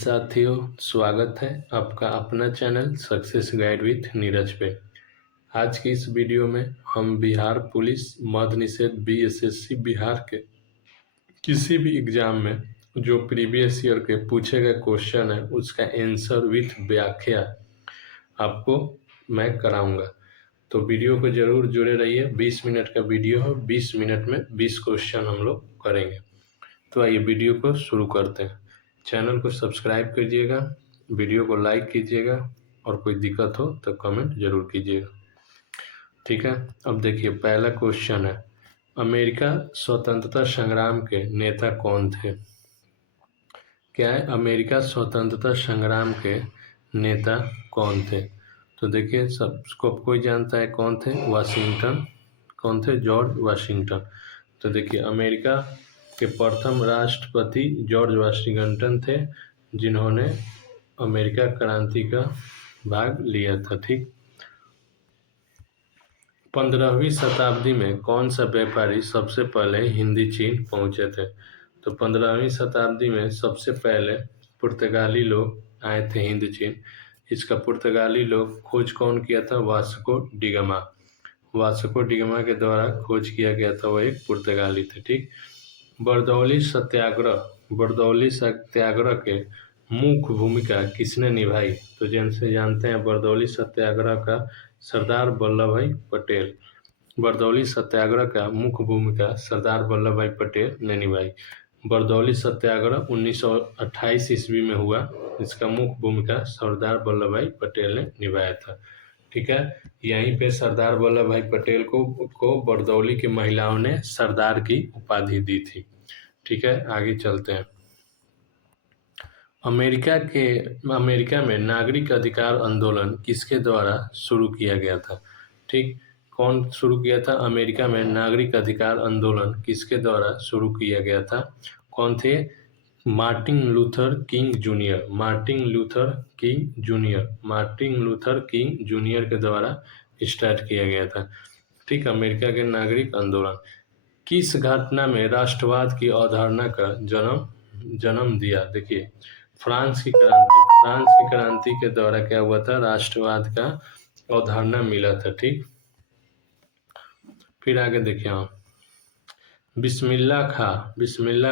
साथियों, स्वागत है आपका अपना channel success guide with Neeraj पे। आज की इस वीडियो में हम बिहार पुलिस मद्य निषेध बीएसएससी बिहार के किसी भी एग्जाम में जो प्रीवियस ईयर के पूछे गए क्वेश्चन है उसका आंसर विथ व्याख्या आपको मैं कराऊंगा। तो वीडियो को जरूर जुड़े रहिए। 20 मिनट का वीडियो है, 20 मिनट में 20 क्वेश्चन हम लोग करेंगे। तो आइए वीडियो को शुरू करते हैं। चैनल को सब्सक्राइब कीजिएगा, वीडियो को लाइक कीजिएगा और कोई दिक्कत हो तो कमेंट जरूर कीजिएगा। ठीक है, अब देखिए पहला क्वेश्चन है, अमेरिका स्वतंत्रता संग्राम के नेता कौन थे? क्या है, अमेरिका स्वतंत्रता संग्राम के नेता कौन थे? तो देखिए सबको कोई जानता है कौन थे? वाशिंगटन। कौन थे? George Washington. तो देखिए अमेरिका के प्रथम राष्ट्रपति जॉर्ज वाशिंगटन थे, जिन्होंने अमेरिका क्रांति का भाग लिया था। ठीक, 15वीं शताब्दी में कौन सा व्यापारी सबसे पहले हिंदी चीन पहुंचे थे? तो 15वीं शताब्दी में सबसे पहले पुर्तगाली लोग आए थे हिंद चीन। इसका पुर्तगाली लोग खोज कौन किया था? Vasco da Gama. वास्को डिगामा के द्वारा खोज किया गया था, वो एक पुर्तगाली थे। ठीक, बरदौली सत्याग्रह के मुख्य भूमिका किसने निभाई? तो जिनसे जानते हैं बरदौली सत्याग्रह का सरदार वल्लभ भाई पटेल। बरदौली सत्याग्रह का मुख्य भूमिका सरदार वल्लभ भाई पटेल ने निभाई। बरदौली सत्याग्रह 1928 ईस्वी में हुआ। इसका मुख्य भूमिका सरदार वल्लभ भाई पटेल ने निभाया था। ठीक है, यहीं पे सरदार वल्लभ भाई पटेल को बरदौली की महिलाओं ने सरदार की उपाधि दी थी। ठीक है, आगे चलते हैं। अमेरिका में नागरिक अधिकार आंदोलन किसके द्वारा शुरू किया गया था? ठीक, कौन शुरू किया था? अमेरिका में नागरिक अधिकार आंदोलन किसके द्वारा शुरू किया गया था? कौन थे? Martin Luther king junior. Martin Luther king junior के द्वारा स्टार्ट किया गया था। ठीक, अमेरिका के नागरिक आंदोलन किस घटना में राष्ट्रवाद की अवधारणा का जन्म दिया? देखिए फ्रांस की क्रांति के द्वारा क्या हुआ था? राष्ट्रवाद का अवधारणा मिला था। ठीक, फिर आगे देखिए, हम बिस्मिल्लाह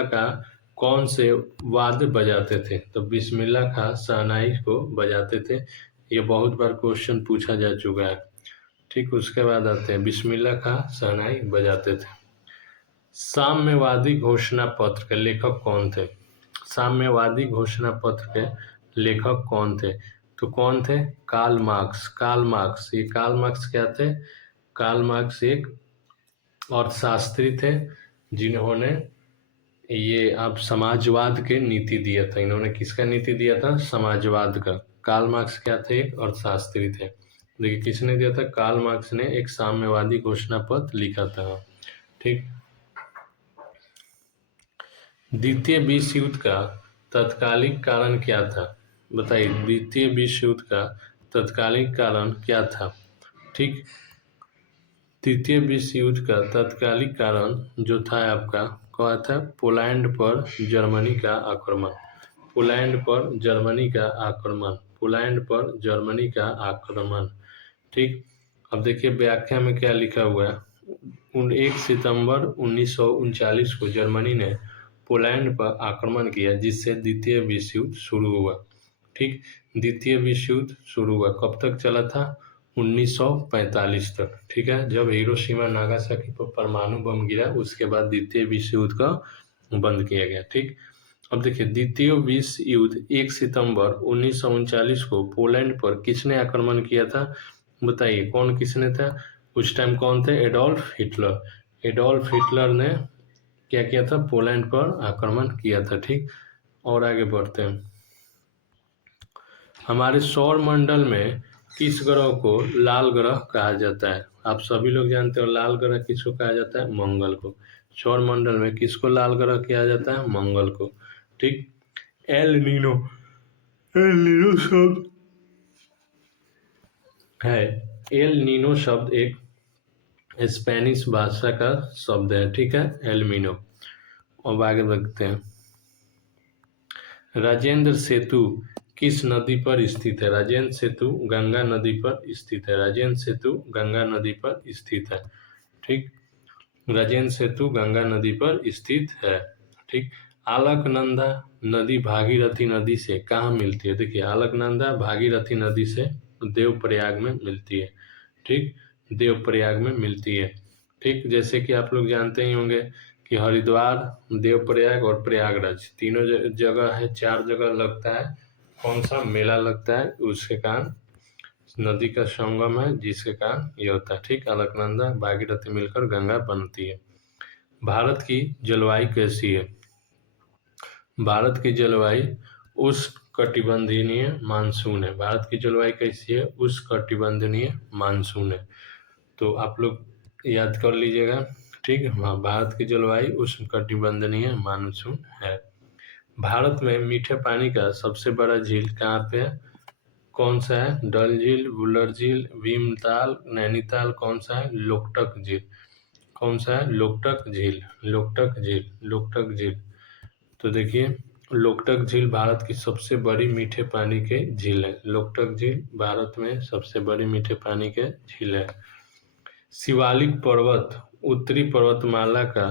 का कौन से वाद्य बजाते थे? तो बिस्मिल्लाह खां शहनाई को बजाते थे। ये बहुत बार क्वेश्चन पूछा जा चुका है। ठीक, उसके बाद आते हैं बिस्मिल्लाह खां शहनाई बजाते थे। साम्यवादी घोषणा पत्र के लेखक कौन थे? साम्यवादी घोषणा पत्र के लेखक कौन थे? तो कौन थे? Karl Marx. ये कार्ल मार्क्स क्या थे? कार्ल मार्क्स एक अर्थशास्त्री थे, जिन्होंने ये अब समाजवाद के नीति दिया था। इन्होंने किसका नीति दिया था? समाजवाद का। कार्ल मार्क्स क्या थे? एक अर्थशास्त्री थे। देखिए किसने दिया था? कार्ल मार्क्स ने एक साम्यवादी घोषणा पत्र लिखा था। ठीक, द्वितीय विश्व युद्ध का तत्कालिक कारण क्या था? बताइए, द्वितीय विश्व युद्ध का तत्कालिक कारण क्या था? ठीक, द्वितीय विश्व युद्ध का तत्कालिक कारण जो था आपका क्या था? पोलैंड पर जर्मनी का आक्रमण। ठीक, अब देखिए व्याख्या में क्या लिखा हुआ है। 1 सितंबर 1939 को जर्मनी ने पोलैंड पर आक्रमण किया, जिससे द्वितीय विश्व युद्ध शुरू हुआ। ठीक, द्वितीय विश्व युद्ध शुरू हुआ कब तक चला था? 1945 तक। ठीक है, जब हिरोशिमा नागासाकी पर परमाणु बम गिरा उसके बाद द्वितीय विश्व युद्ध का बंद किया गया। ठीक, अब देखिए द्वितीय विश्व युद्ध 1 सितंबर 1939 को पोलैंड पर किसने आक्रमण किया था? बताइए कौन किसने था? उस टाइम कौन थे? एडोल्फ हिटलर ने क्या किया था? पोलैंड पर आक्रमण किया था। ठीक, और आगे बढ़ते हैं। हमारे सौर मंडल में किस ग्रह को लाल ग्रह कहा जाता है? आप सभी लोग जानते हो लाल ग्रह किसको कहा जाता है? मंगल को। सौर मंडल में किसको लाल ग्रह किया जाता है? मंगल को। ठीक, एल नीनो शब्द है। एल नीनो शब्द एक स्पेनिश भाषा का शब्द है। ठीक है, एल नीनो। अब आगे बढ़ते हैं। राजेंद्र सेतु किस नदी पर स्थित है? राजेंद्र सेतु गंगा नदी पर स्थित है। राजेंद्र सेतु गंगा नदी पर स्थित है। ठीक, राजेंद्र सेतु गंगा नदी पर स्थित है। ठीक, अलकनंदा नदी भागीरथी नदी से कहाँ मिलती है? देखिए, अलकनंदा भागीरथी नदी से देवप्रयाग में मिलती है। ठीक, देवप्रयाग में मिलती है। ठीक, जैसे कि आप लोग जानते ही होंगे कि हरिद्वार, देवप्रयाग और प्रयागराज तीनों जगह है, 4 जगह लगता है। कौन सा मेला लगता है? उसके कारण नदी का संगम है, जिसके कारण ये होता है। ठीक, अलकनंदा भागीरथी मिलकर गंगा बनती है। भारत की जलवायु कैसी है? भारत की जलवायु उष्णकटिबंधीय मानसून है। भारत की जलवायु कैसी है? उष्णकटिबंधीय मानसून है। तो आप लोग याद कर लीजिएगा। ठीक है, हाँ, भारत की जलवायु उष्णकटिबंधीय मानसून है। भारत में मीठे पानी का सबसे बड़ा झील कहाँ पे है? कौन सा है? डल झील, वुलर झील, भीमताल, नैनीताल, कौन सा है? लोकटक झील। कौन सा है? लोकटक झील। लोकटक झील, लोकटक झील। तो देखिए, लोकटक झील भारत की सबसे बड़ी मीठे पानी के झील है। लोकटक झील भारत में सबसे बड़ी मीठे पानी के झील है। शिवालिक पर्वत उत्तरी पर्वतमाला का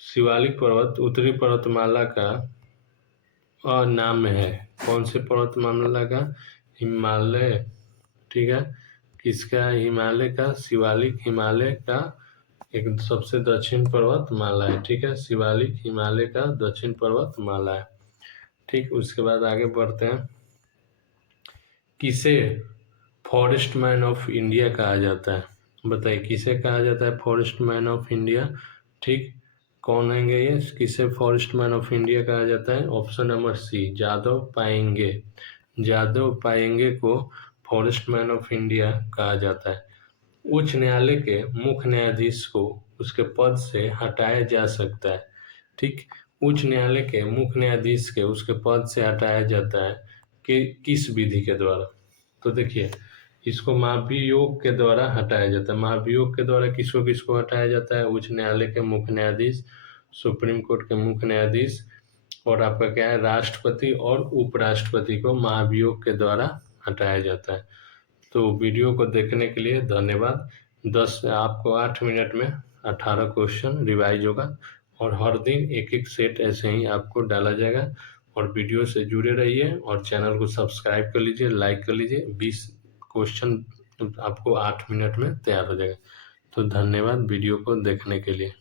शिवालिक पर्वत उत्तरी पर्वतमाला का नाम है। कौन से पर्वतमाला का? हिमालय। ठीक है, किसका? हिमालय का। शिवालिक हिमालय का एक सबसे दक्षिण पर्वतमाला है। ठीक है, शिवालिक हिमालय का दक्षिण पर्वतमाला है। ठीक, उसके बाद आगे बढ़ते हैं। किसे फॉरेस्ट मैन ऑफ इंडिया कहा जाता है? बताइए, किसे कहा जाता है फॉरेस्ट मैन ऑफ इंडिया? ठीक, कौन है ये? किसे फॉरेस्ट मैन ऑफ इंडिया कहा जाता है? ऑप्शन नंबर सी, जादव पाएंगे। जादव पाएंगे को फॉरेस्ट मैन ऑफ इंडिया कहा जाता है। उच्च न्यायालय के मुख्य न्यायाधीश को उसके पद से हटाया जा सकता है। ठीक, उच्च न्यायालय के मुख्य न्यायाधीश के उसके पद से हटाया जाता है कि किस विधि के द्वारा? तो देखिए, इसको महाभियोग के द्वारा हटाया जाता है। महाभियोग के द्वारा किसको किसको हटाया जाता है? उच्च न्यायालय के मुख्य न्यायाधीश, सुप्रीम कोर्ट के मुख्य न्यायाधीश, और आपका क्या है? राष्ट्रपति और उपराष्ट्रपति को महाभियोग के द्वारा हटाया जाता है। तो वीडियो को देखने के लिए धन्यवाद। 10 आपको 8 मिनट में 18 क्वेश्चन रिवाइज होगा और हर दिन एक एक सेट ऐसे ही आपको डाला जाएगा। और वीडियो से जुड़े रहिए और चैनल को सब्सक्राइब कर लीजिए, लाइक कर लीजिए। 20 क्वेश्चन आपको 8 मिनट में तैयार हो जाएगा। तो धन्यवाद वीडियो को देखने के लिए।